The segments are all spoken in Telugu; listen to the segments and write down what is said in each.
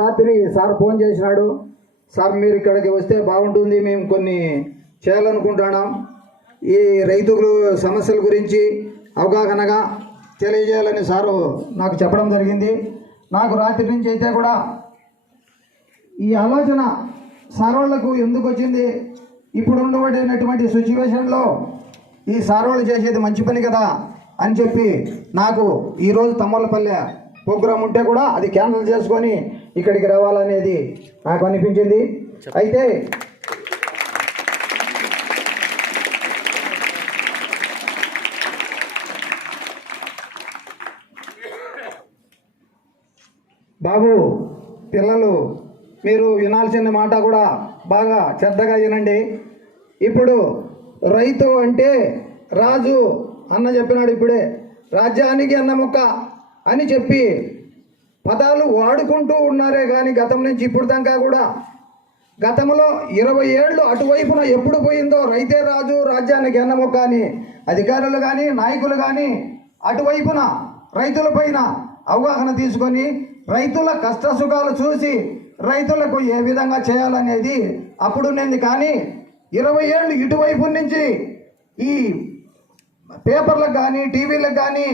రాత్రి సార్ ఫోన్ చేసినాడు, సార్ మీరు ఇక్కడికి వస్తే బాగుంటుంది, మేము కొన్ని చేయాలనుకుంటున్నాం, ఈ రైతులు సమస్యల గురించి అవగాహనగా తెలియజేయాలని సారు నాకు చెప్పడం జరిగింది. నాకు రాత్రి నుంచి అయితే కూడా ఈ ఆలోచన సార్ వాళ్ళకు ఎందుకు వచ్చింది, ఇప్పుడు ఉండబడినటువంటి సిచ్యువేషన్లో ఈ సార్ వాళ్ళు చేసేది మంచి పని కదా అని చెప్పి నాకు ఈరోజు తమ్మలపల్లె ప్రోగ్రాం ఉంటే కూడా అది క్యాన్సిల్ చేసుకొని ఇక్కడికి రావాలనేది నాకు అనిపించింది. అయితే బాబు పిల్లలు మీరు వినాల్సిన మాట కూడా బాగా శ్రద్ధగా వినండి. ఇప్పుడు రైతు అంటే రాజు అన్న చెప్పినాడు ఇప్పుడే, రాజ్యానికి అన్న ముక్క అని చెప్పి పదాలు వాడుకుంటూ ఉన్నారే కానీ గతం నుంచి ఇప్పుడు దాకా కూడా గతంలో 20 ఏళ్ళు అటువైపున ఎప్పుడు పోయిందో రైతే రాజు రాజ్యానికి అన్న ముక్క అని అధికారులు కానీ నాయకులు కానీ అటువైపున రైతుల పైన అవగాహన తీసుకొని రైతుల కష్ట సుఖాలు చూసి రైతులకు ఏ విధంగా చేయాలనేది అప్పుడు నేను కానీ 20 ఏళ్ళు ఇటువైపు నుంచి ఈ పేపర్లకు కానీ టీవీలకు కానీ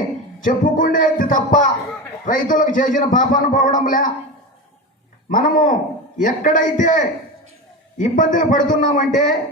చెప్పుకునేది తప్ప రైతులకు చేసిన పాపాను పోవడంలే. మనము ఎక్కడైతే ఇబ్బందులు పడుతున్నామంటే